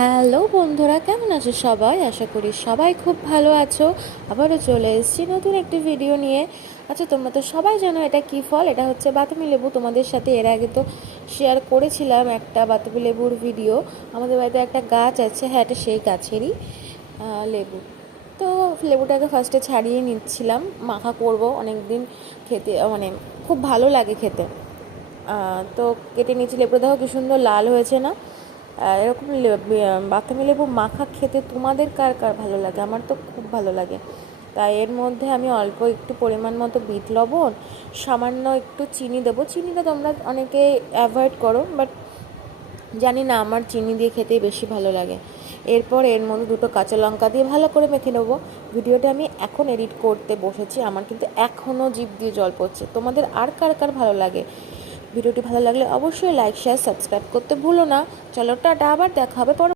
Hello বন্ধুরা, কেমন আছো সবাই? আশা করি সবাই খুব ভালো আছো। আবারও চলে এসেছি নতুন একটি ভিডিও নিয়ে। আচ্ছা, তোমরা তো সবাই জানো এটা কী ফল। এটা হচ্ছে বাতাবি লেবু। তোমাদের সাথে এর আগে তো শেয়ার করেছিলাম একটা বাতাবি লেবুর ভিডিও। আমাদের বাড়িতে একটা গাছ আছে, হ্যাঁ এটা সেই গাছেরই লেবু। তো লেবুটাকে ফার্স্টে ছাড়িয়ে নিচ্ছিলাম, মাখা করব অনেক দিন খেতে, মানে খুব ভালো লাগে খেতে। তো কেটে নিয়েছি লেবুটা, দেখো কি সুন্দর লাল হয়েছে না? এরকম বাতাবি লেবু মাখা খেতে তোমাদের কার কার ভালো লাগে? আমার তো খুব ভালো লাগে। তাই এর মধ্যে আমি অল্প একটু পরিমাণ মতো বিট লবণ, সামান্য একটু চিনি দেবো। চিনিটা তোমরা অনেকে অ্যাভয়েড করো, বাট জানি না, আমার চিনি দিয়ে খেতেই বেশি ভালো লাগে। এরপর এর মধ্যে দুটো কাঁচা লঙ্কা দিয়ে ভালো করে মেখে নেবো। ভিডিওটা আমি এখন এডিট করতে বসেছি, আমার কিন্তু এখনও জিভ দিয়ে জল পড়ছে। তোমাদের আর কার কার ভালো লাগে? ভিডিওটি ভালো লাগলে অবশ্যই লাইক, শেয়ার, সাবস্ক্রাইব করতে ভুলো না। চলো টাটা, আবার দেখা হবে পরে।